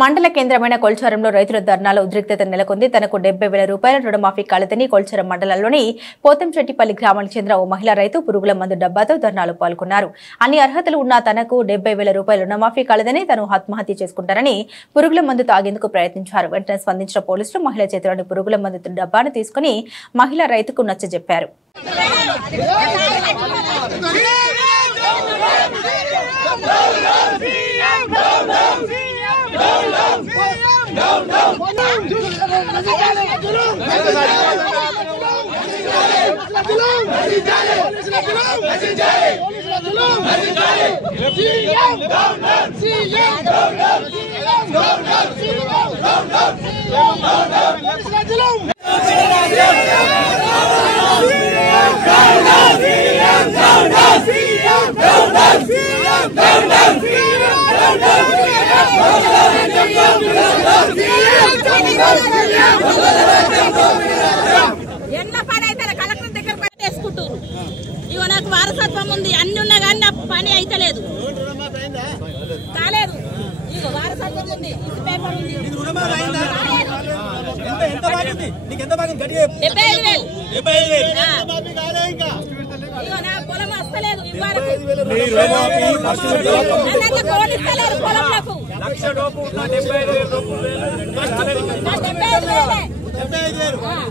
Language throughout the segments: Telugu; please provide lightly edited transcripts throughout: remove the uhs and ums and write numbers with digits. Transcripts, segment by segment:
మండల కేంద్రమైన కొల్చారంలో రైతుల ధర్నాల ఉద్రిక్తత నెలకొంది. తనకు 70,000 రూపాయల రుణమాఫీ కాలేదని కొల్చారం మండలంలోని పోతంచెట్టిపల్లి గ్రామానికి చెందిన ఓ మహిళా రైతు పురుగుల మందు డబ్బాతో ధర్నాలో పాల్గొన్నారు. అన్ని అర్హతలు ఉన్నా తనకు 70,000 రూపాయల రుణమాఫీ కాలేదని తాను ఆత్మహత్య చేసుకుంటారని పురుగుల మందు తాగేందుకు ప్రయత్నించారు. వెంటనే స్పందించిన పోలీసులు మహిళ చేతిలోని పురుగుల మందు డబ్బాను తీసుకుని మహిళా రైతుకు నచ్చజెప్పారు. కలెక్టర్ దగ్గర పట్టేసుకుంటారు. ఇగో నాకు వారసత్వం ఉంది, అన్ని ఉన్నా కానీ నా పని అయితే లేదు, కాలేదు. ఇగో వారసత్వం ఉంది, పేపర్ ఉంది. 75,000. ఇగో నా పొలం వస్తలేదు, ఇవ్వరకు పొలంలకు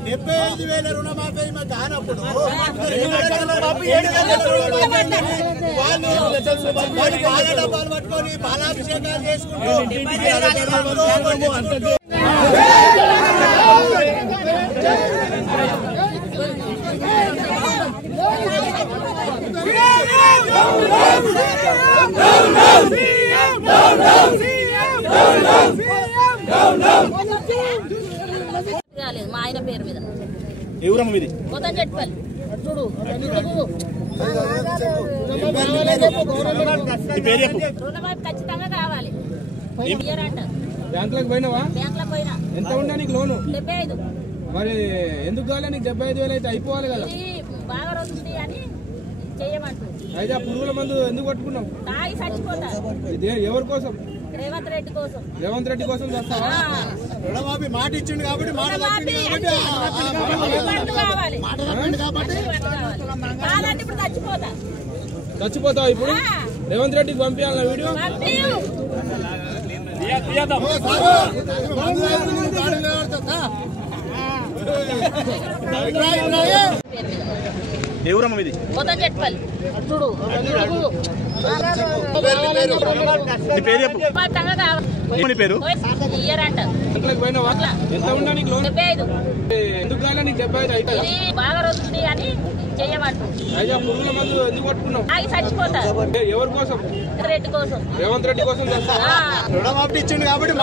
75,000 రుణమాఫీ కానప్పుడు డబ్బాలు పట్టుకొని బాలాభిషేకాలు చేసుకుంటూ మా ఆయన పేరు మీద పోతంచెట్టిపల్లి. రుణమాఫీ ఖచ్చితంగా కావాలి. బ్యాంకులకు పోయినావా? బ్యాంకులకు పోయినా. ఎంత ఉన్నా నీకు లోను? 75. మరి ఎందుకు కావాలి నీకు? 75,000 అయితే అయిపోవాలి కదా. బాగా రోజుంది అని చెయ్యమంటారు. అయితే ఆ పురుగుల మందు ఎందుకు పట్టుకున్నావు? తాగి చచ్చిపోతా. ఎవరి కోసం? రేవంత్ రెడ్డి కోసం. రేవంత్ రెడ్డి కోసం చేస్తావా? రుణమాఫీ మాట ఇచ్చిండు కాబట్టి కావాలంటే ఇప్పుడు చచ్చిపోతా. చచ్చిపోతావు ఇప్పుడు? రేవంత్ రెడ్డికి పంపించాల వీడియో. ఎవరమ్మ ఇది? పోతంచెట్టిపల్లి. పేరు ఇయ్యరంట. బ్యాంకులకు పోయినావా? ఎంత ఉన్నా నీకు లోన్? 75. ఎందుకు కావాలి నీకు? 75 అయితే బాగా రోజుంది అని చెయ్యమంటారు. అయితే ఆ పురుగుల మందు ఎందుకు పట్టుకున్నావు? తాగి చచ్చిపోతా. ఎవరి కోసం? రెడ్డి కోసం. రేవంత్ రెడ్డి కోసం చేస్తావా? రుణమాఫీ ఇచ్చిండు కాబట్టి